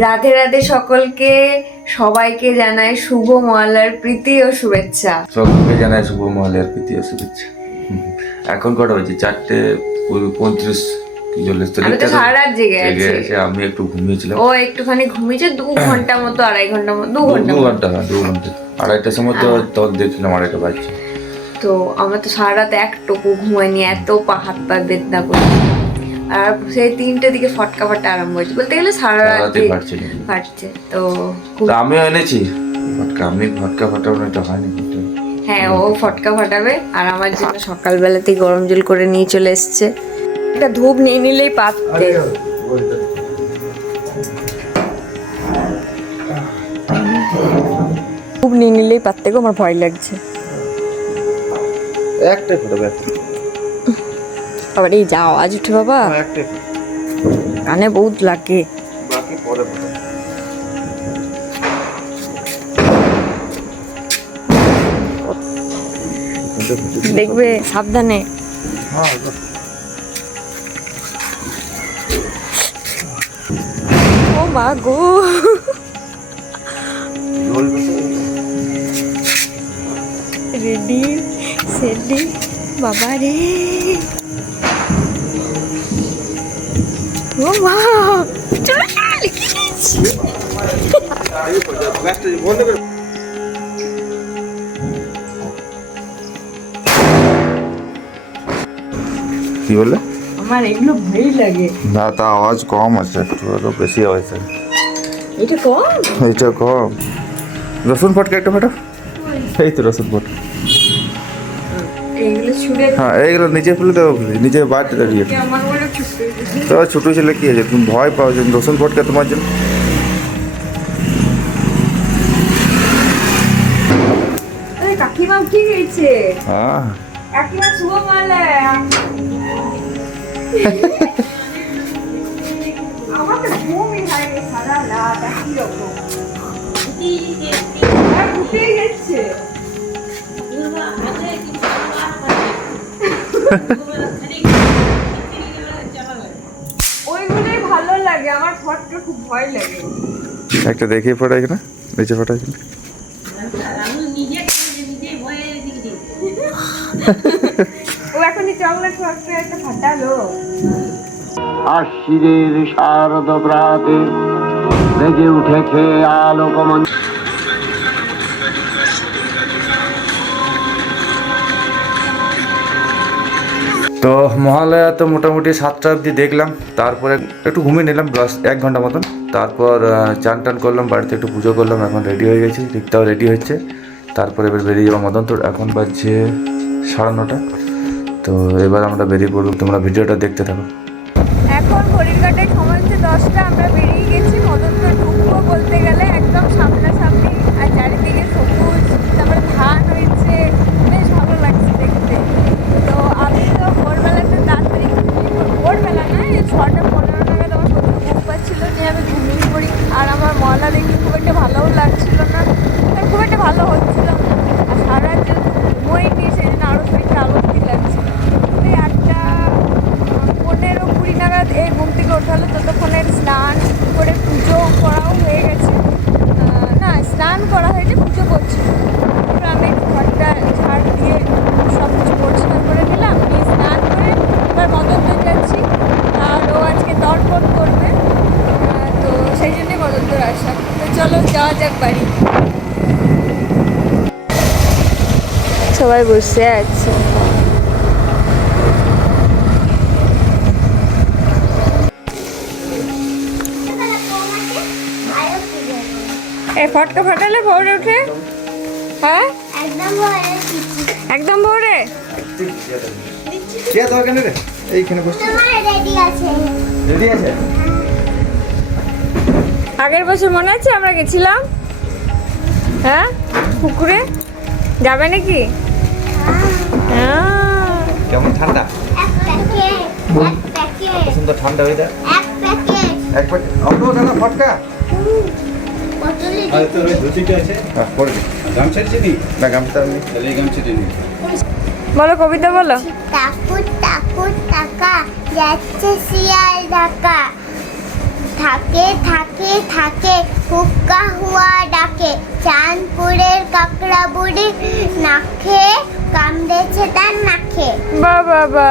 রাধে রাধে সকলকে সবাইকে জানাই শুভ মহালয়ার প্রীতি ও শুভেচ্ছা। সকলকে জানাই শুভ মহালয়ার প্রীতি ও শুভেচ্ছা। এখন কটা হয়েছে চারটে পঁয়- পঁয়ত্রিশ আমি একটু ঘুমিয়েছিলাম। ও একটুখানি ঘুমিয়েছে দু ঘণ্টা মতো আড়াই ঘণ্টা দু ঘণ্টা দু ঘণ্টা হ্যাঁ দু ঘণ্টা। আড়াইটার সময় তো হ্যাঁ। দেখছিলাম আড়াইটা বাজছে। তো আমরা তো সারা রাত একটুকু ঘুমাইনি এত পা হাত পা বেদনা করে আর সেই তিনটে দিকে ফটকা ফাটা আরম্ভ হয়েছে। বলতে গেলে সারা রাত ফাটছে তো খুব তা এনেছি। ফটকা আমি ফটকা ফাটানো এটা হয়নি হ্যাঁ ও ফটকা ফাটাবে আর আমার জন্য সকালবেলাতেই গরম জল করে নিয়ে চলে এসছে। একটা ধূপ নিয়ে নিলেই পাততে ধূপ নিয়ে নিলেই পাততে গো আমার ভয় লাগছে। একটাই ফাটাবে একটা। আবার এই যা আওয়াজ উঠে বাবা একটাই কানে বহুত লাগে বাকি পরে ফাটাবে। দেখবে সাবধানে হ্যাঁ, ও মা গো রেডি সেডি বাবা রে। ও মা। চলো। চলো লিখে কি বললে? আমার এগুলো ভয় লাগে। না তা আওয়াজ কম আছে একটু আরও বেশি আওয়াজ আছে এটা কম? এইটা কম। রসুন ফটকা একটা ফাটা এই তো রসুন ফটকা। হ্যাঁ এইগুলো নিচে ফেলে দেবো নিচে বাড়তে দাঁড়িয়ে তো ছোটো ছেলে কি আছে তুমি ভয় পাও যে রসুন ফটকা তোমার জন্য? কাকিমা কি গেছে হ্যাঁ। কাকিমা শুভ মালে। আমার তো ঘুমই হয় সারা রাত একই রকম। গেছে ওইগুলোই ভালো লাগে আমার ফটটা খুব ভয় লাগে। একটা দেখিয়ে ফোটাই কিনা নিচে ফোটাই কিনা ও এখনই চকলেট ফটকা একটা ফাটালো। আশিরের শারদ প্রাতে লেগে উঠেছে আলোকমন তো মহালয়া তো মোটামুটি সাতটা অবধি দেখলাম, তারপরে একটু ঘুমিয়ে নিলাম প্লাস এক ঘণ্টা মতন। তারপর চান টান করলাম, বাড়িতে একটু পুজো করলাম, এখন রেডি হয়ে গেছি রিক্তাও রেডি হচ্ছে। তারপরে এবার বেরিয়ে যাব মদন তো এখন বাজছে সাড়ে নটা। তো এবার আমরা বেরিয়ে পড়ব, তোমরা ভিডিওটা দেখতে থাকো। এখন ঘড়ির কাটায় সময় হচ্ছে দশটা, আমরা বেরিয়ে গেছি মদনপুর ঢুকবো বলতে গেলে একদম সামনাসামনি আর চারিদিকে সবুজ তারপরে ধান হয়েছে বেশ ভালো লাগছে দেখতে তো আমি তো ভোরবেলাতে তাড়াতাড়ি ঘুমিয়ে পড়ি। ভোরবেলা না এই ছটা পনেরো নাগাদ আমার প্রচুর ঘুম পাচ্ছিলো যে আমি ঘুমিয়ে পড়ি আর আমার মলা দেখে খুব একটা ভালোও লাগছিল না আর খুব একটা ভালো হচ্ছিল না আর সারা রাত যে ঘুমোইনি সেই জন্য আরও শরীরটা আলস্তি লাগছিল এই আটটা পনেরো কুড়ি নাগাদ এই ঘুম থেকে ওঠালো ততক্ষণে স্নান করে পুজো করাও হয়ে গেছে। না, স্নান করা হয়েছে, পুজো করছি। আমি ঘরটা ঝাড় দিয়ে সব কিছু পরিষ্কার করে নিলাম, নিয়ে স্নান করে এবার মদনদর যাচ্ছি। আর ও আজকে দর্পণ করবে। তো সেই জন্যই মদনদর আসা। তো চলো, যাওয়া যাক বাড়ি। সবাই বসে আছে। এই ফটকা ফাটালে ভোরে উঠে হ্যাঁ? একদম দিচ্ছি একদম ভোরে? কে দরকার রে? এইখানে বসছি তোমার রেডি আছে। রেডি আছে? আগের বছর মনে আছে আমরা গেছিলাম? হ্যাঁ? পুকুরে? যাবে নাকি? হ্যাঁ। কেমন ঠান্ডা? এক প্যাকেট এক প্যাকেট সুন্দর ঠান্ডা হয়ে যায় এক প্যাকেট। এক প্যাকেট। অল্প দাদা ফটকা। আর তোর ওই ধুতিটা আছে হ্যাঁ পরে দিই। গামছা চিনি না গামছা আমি তাহলে এই গামছাটা নিই বলো কবিতা বলো। টাকুর টাকুর টাকা যাচ্ছে শিয়াল ঢাকা। থাকে থাকে থাকে হুক্কা হুয়া ডাকে। চাঁদপুরের কাকড়া বুড়ি নাকে কামড়েছে তার নাকে। বা বাবা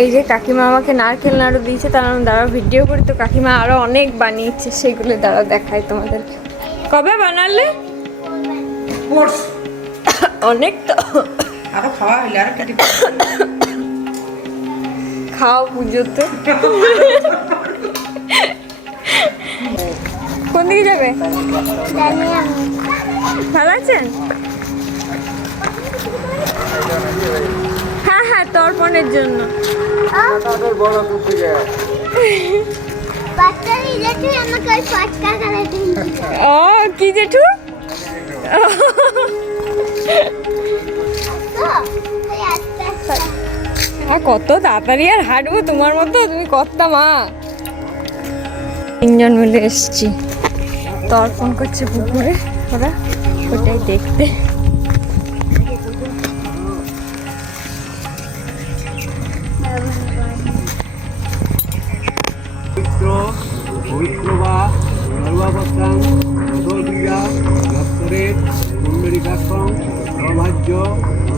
এই যে কাকিমা আমাকে নারকেল নাড়ু দিয়েছে তার আমি দাঁড়া ভিডিও করি। তো কাকিমা আরও অনেক বানিয়েছে সেগুলো দাঁড়া দেখাই তোমাদের। কবে বানালে? অনেক তো। খাওয়া পুজোতে কোন দিকে যাবে? ভালো আছেন? হ্যাঁ তর্পণের জন্য। ও কি জেঠু? আর কত তাড়াতাড়ি আর হাঁটবো তোমার মতো তুমি কর্তা মা। তিনজন মিলে এসছি। তর্পণ করছে পুকুরে ওরা ওটাই দেখতে। সদর্বিজা দপ্তরের সৌভাগ্য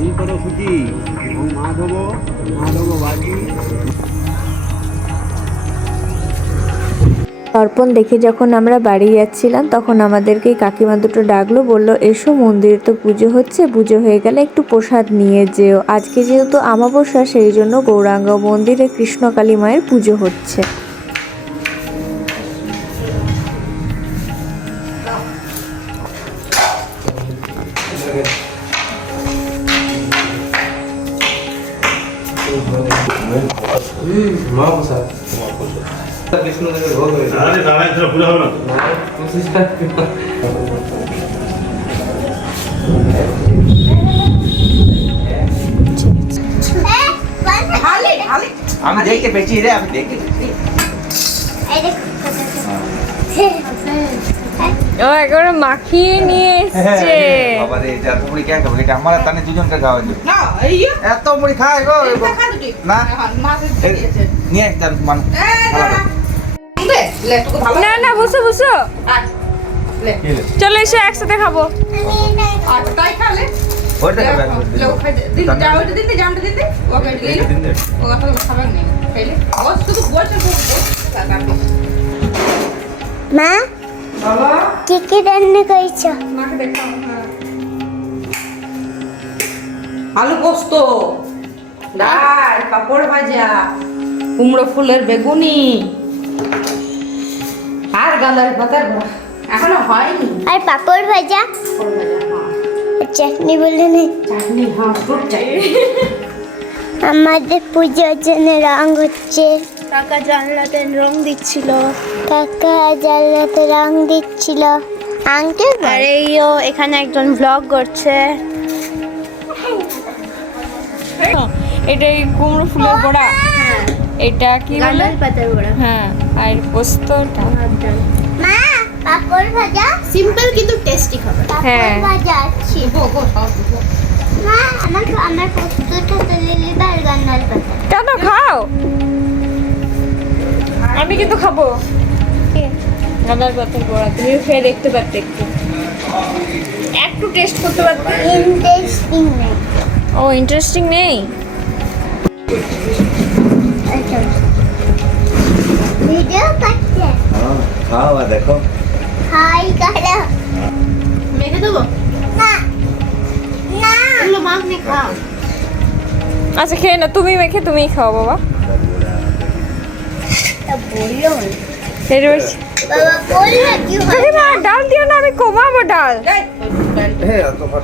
অন্তরসূচি এবং মাধব তর্পণ দেখে যখন আমরা বাড়ি যাচ্ছিলাম, তখন আমাদেরকে কাকিমা দুটো ডাকলো, বলল, এসো, মন্দিরে তো পুজো হচ্ছে, পুজো হয়ে গেলে একটু প্রসাদ নিয়ে যেও। আজকে যেহেতু আমাবস্যা, সেই জন্য গৌরাঙ্গ মন্দিরে কৃষ্ণকালী মায়ের পুজো হচ্ছে। আমি দেখতে পেয়েছি রে আমি দেখতে এই ও একেবারে মাখিয়ে নিয়ে এসছে। বাবা রে এটা এত কেন খাব এটা আমার তানে দুজনকে খাওয়া যাবে এত মুড়ি খায় গো না। দিয়েছে। নিয়ে তার মান দে লে তোকে ভালো না না বসো বসো। চলো এসো একসাথে খাব। খাই খাই মা? কি কি রান্না করেছ? মাকে দেখাও আলু পোস্ত। ডাল পাপড় ভাজা কুমড়ো ফুলের বেগুনি আর গান্দারি পাতার এখনও হয়নি। আর পাপড় ভাজা? পাপড় ভাজা হ্যাঁ। চাটনি বলে নেই চাটনি হ্যাঁ ফ্রুট চাটনি। আমাদের পুজোর জন্য রং হচ্ছে। কাকা জানলাতে রং দিচ্ছিল। কাকা জানলাতে রং দিচ্ছিল। আঙ্কেল আর এইও এখানে একজন ব্লগ করছে। এটা এই কুমড়ো ফুলের বড়া। এটা কি বলে? পাতার বড়া। হ্যাঁ আর পোস্তটা? মা পাপড় ভাজা? সিম্পল কিন্তু টেস্টি খাবার। হ্যাঁ। পাপড় ভাজা আছে। গো গো মা আমার আমার পোস্তটা তুলে নিবে আর গান্নার পাতা। কেন খাও? আমি কিন্তু খাব। গাঁদার পাতার বড়া তুমি খেয়ে দেখতে পারতে একটু। একটু টেস্ট করতে পারতে। ইন্টারেস্টিং নেই। ও ইন্টারেস্টিং নেই? ভিডিও করছে খাওয়া দেখো হাই করো মেখে দেবো না না এগুলো মাছ খাও আচ্ছা খেয়ে না তুমি মেখে তুমিই খাও বাবা। তা বলল এটা বেশ বাবা বলল কি আরে না ডাল দিও না আমি কমাবো ডাল।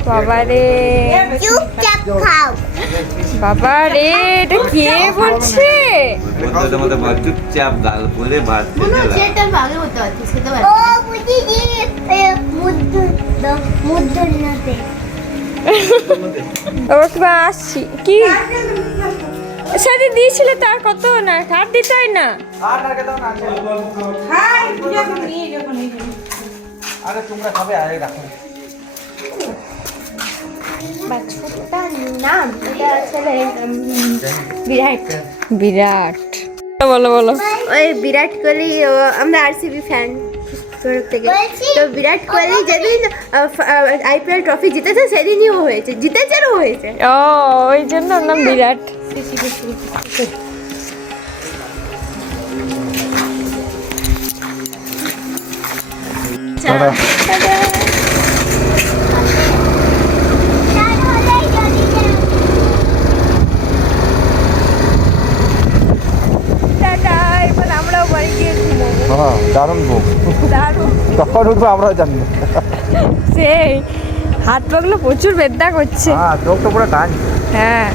বাবা রে চুপচাপ খাও। বাবা রে এটা কে বলছে? বন্ধুদের মধ্যে বল, চুপচাপ গাল বলে খেতে। ও ওর আসছি। কি? দিয়েছিলে তার কত না? কার দিতে হয় না? আর নারকেল দাও না, আছে। যাব। আরে তোমরা খাবে আরে রাখো বিরাট। বলো বলো। ওই বিরাট কোহলি ও, আমরা আরসিবি ফ্যান থেকে। তো বিরাট কোহলি যেদিন আইপিএল ট্রফি জিতেছে সেদিনই ও হয়েছে। জিতেছে ও হয়েছে। ও ওই জন্য নাম বিরাট। টাটা এবার আমরাও বাড়ি গিয়ে ঘুমোবো হ্যাঁ দারুণ বুক দারুণ কখন উঠবো আমরাও জানি না সেই হাত পাগুলো প্রচুর বেদনা করছে। হ্যাঁ চোখ তো পুরো টান। হ্যাঁ।